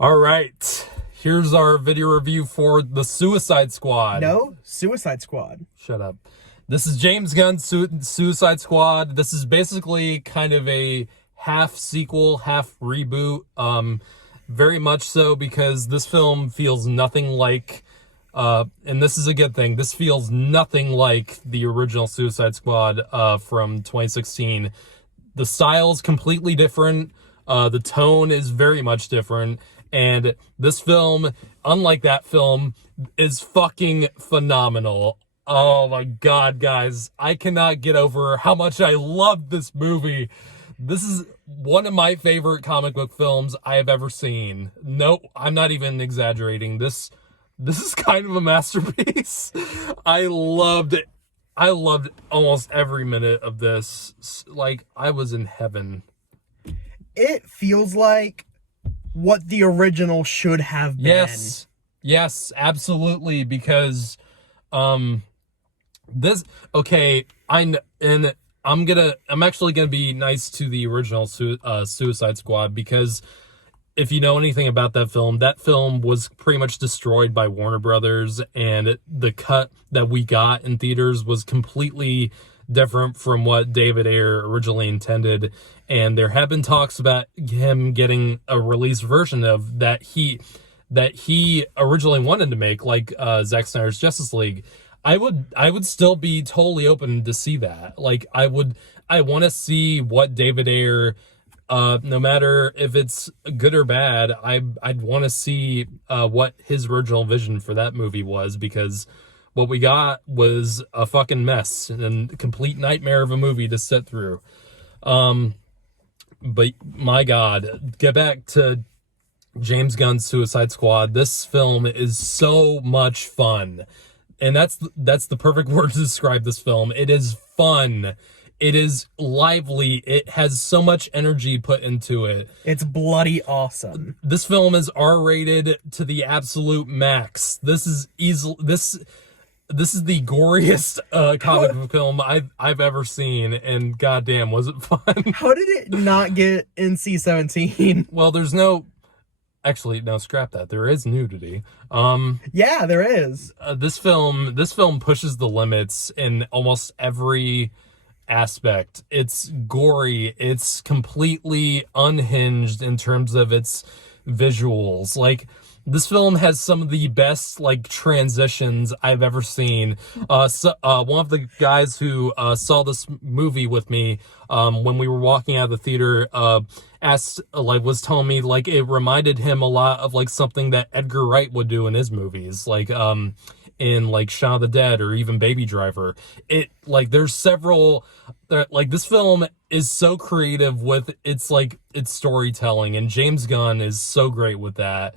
All right. Here's our video review for The Suicide Squad. No, Suicide Squad. Shut up. This is James Gunn's Suicide Squad. This is basically kind of a half sequel, half reboot. Very much so because this film feels nothing like, and this is a good thing, this feels nothing like the original Suicide Squad from 2016. The style's completely different. The tone is very much different. And this film, unlike that film, is fucking phenomenal. Oh my god, guys. I cannot get over how much I love this movie. This is one of my favorite comic book films I have ever seen. No, I'm not even exaggerating. This is kind of a masterpiece. I loved it. I loved almost every minute of this. Like, I was in heaven. It feels like what the original should have been. Yes, absolutely, because this, okay, I'm actually gonna be nice to the original Suicide Squad, because if you know anything about that film was pretty much destroyed by Warner Brothers, and the cut that we got in theaters was completely different from what David Ayer originally intended. And there have been talks about him getting a released version of that he originally wanted to make, like Zack Snyder's Justice League. I would still be totally open to see that. Like, I want to see what David Ayer, no matter if it's good or bad, I'd want to see what his original vision for that movie was, because what we got was a fucking mess and a complete nightmare of a movie to sit through. But my god, get back to James Gunn's Suicide Squad. This film is so much fun. And that's the perfect word to describe this film. It is fun. It is lively. It has so much energy put into it. It's bloody awesome. This film is R-rated to the absolute max. This is the goriest comic book film I've ever seen, and goddamn, was it fun? How did it not get NC-17? Well, there's no... Actually, no, scrap that. There is nudity. Yeah, there is. This film pushes the limits in almost every aspect. It's gory. It's completely unhinged in terms of its visuals. Like, this film has some of the best, like, transitions I've ever seen. One of the guys who saw this movie with me when we were walking out of the theater was telling me, like, it reminded him a lot of, like, something that Edgar Wright would do in his movies, like in, like, Shaun of the Dead or even Baby Driver. It, like, there's several, like, this film is so creative with its storytelling, and James Gunn is so great with that.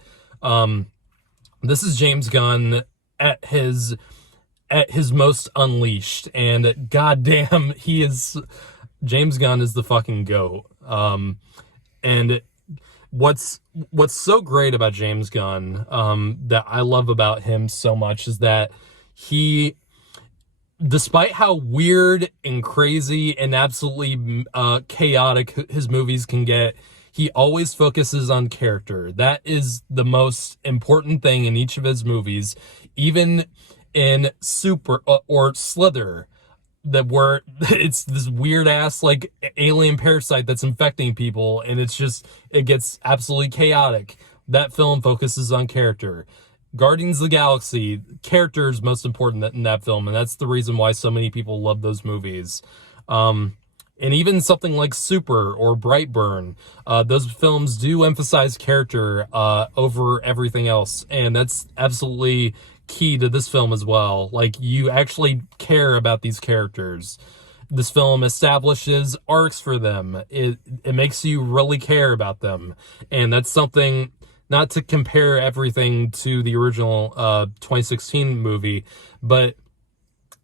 This is James Gunn at his most unleashed, and goddamn, James Gunn is the fucking GOAT. And what's so great about James Gunn, that I love about him so much, is that he, despite how weird and crazy and absolutely chaotic his movies can get, he always focuses on character. That is the most important thing in each of his movies. Even in Super or Slither, where it's this weird ass, like, alien parasite that's infecting people, and it gets absolutely chaotic. That film focuses on character. Guardians of the Galaxy, character is most important in that film, and that's the reason why so many people love those movies. And even something like Super or Brightburn, those films do emphasize character over everything else, and that's absolutely key to this film as well. Like, you actually care about these characters. This film establishes arcs for them. It makes you really care about them, and that's something, not to compare everything to the original 2016 movie, but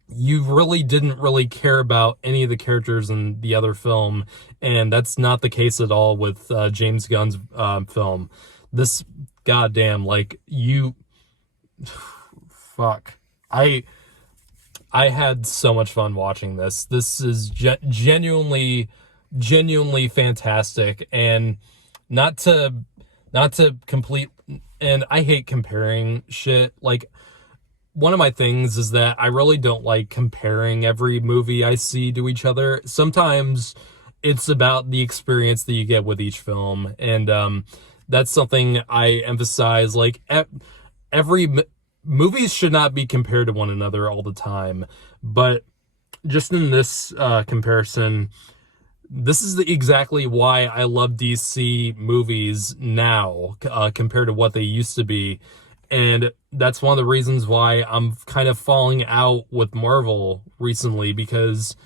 you really didn't really care about any of the characters in the other film, and that's not the case at all with James Gunn's film. This, goddamn, like, fuck. I had so much fun watching this. This is genuinely fantastic, and not to not to complete, and I hate comparing shit. Like, one of my things is that I really don't like comparing every movie I see to each other. Sometimes it's about the experience that you get with each film, and that's something I emphasize. Like, movies should not be compared to one another all the time, but just in this comparison, this is exactly why I love DC movies now compared to what they used to be. And that's one of the reasons why I'm kind of falling out with Marvel recently, because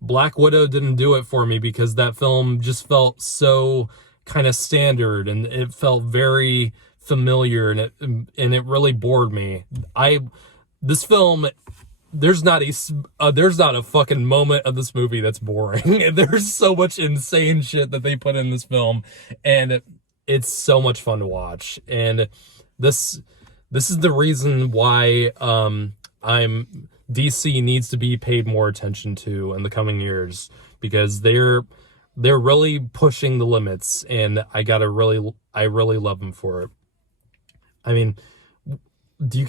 Black Widow didn't do it for me, because that film just felt so kind of standard, and it felt very familiar, and it really bored me. This film, there's not a fucking moment of this movie that's boring. There's so much insane shit that they put in this film, and it's so much fun to watch. And this is the reason why DC needs to be paid more attention to in the coming years, because they're really pushing the limits, and I really love them for it. I mean, do you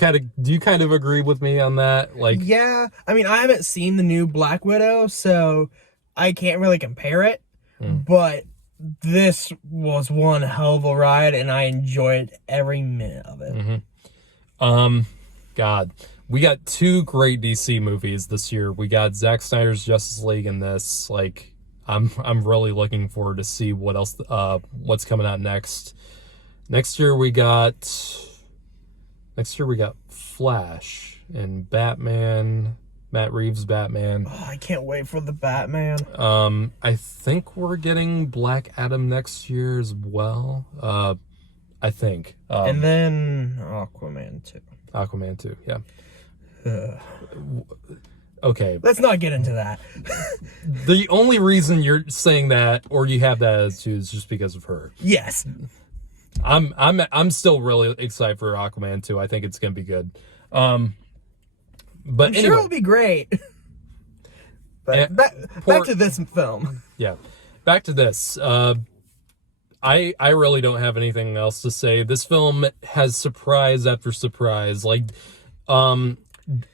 kind of agree with me on that? Like, yeah, I mean, I haven't seen the new Black Widow, so I can't really compare it, but this was one hell of a ride, and I enjoyed every minute of it. God, we got two great DC movies this year. We got Zack Snyder's Justice League and this. Like, I'm really looking forward to see what's coming out next. Next year we got Flash and Batman, Matt Reeves' Batman. Oh, I can't wait for the Batman. I think we're getting Black Adam next year as well. I think. And then Aquaman 2. Aquaman 2, yeah. Okay. Let's not get into that. The only reason you're saying that, or you have that attitude, is just because of her. Yes. I'm still really excited for Aquaman 2. I think it's gonna be good. But I'm anyway, sure it'll be great. But back to this film. Yeah, back to this. I really don't have anything else to say. This film has surprise after surprise. Like,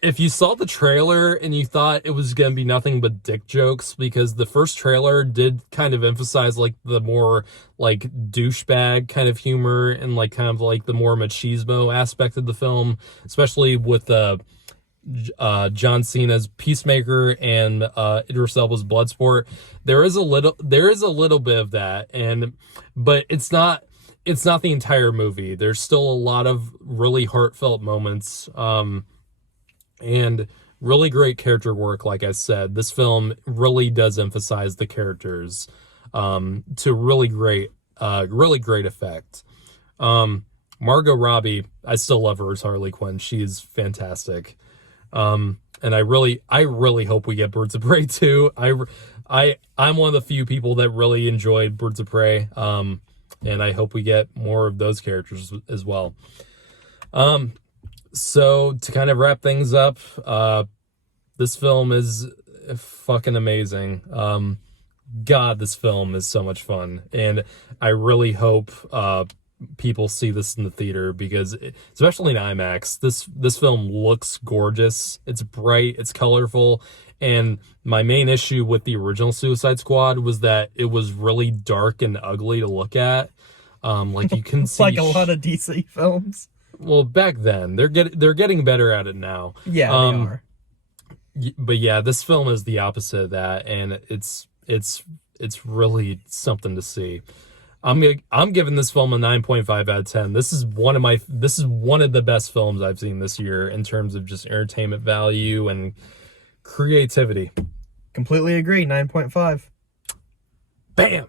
if you saw the trailer and you thought it was going to be nothing but dick jokes, because the first trailer did kind of emphasize like the more like douchebag kind of humor and like kind of like the more machismo aspect of the film, especially with John Cena's Peacemaker and Idris Elba's Bloodsport. There is a little bit of that, but it's not the entire movie. There's still a lot of really heartfelt moments, and really great character work. Like I said, this film really does emphasize the characters to really great effect. Margot Robbie, I still love her as Harley Quinn. She's fantastic. And I really hope we get Birds of Prey too. I'm one of the few people that really enjoyed Birds of Prey. And I hope we get more of those characters as well. So to kind of wrap things up, this film is fucking amazing. God, this film is so much fun, and I really hope people see this in the theater, because especially in IMAX, this film looks gorgeous. It's bright, it's colorful, and my main issue with the original Suicide Squad was that it was really dark and ugly to look at. Like, you can see like a lot of DC films. Well, back then, they're getting better at it now. Yeah, they are. But yeah, this film is the opposite of that, and it's really something to see. I'm giving this film a 9.5 out of 10. This is one of the best films I've seen this year in terms of just entertainment value and creativity. Completely agree. 9.5. Bam.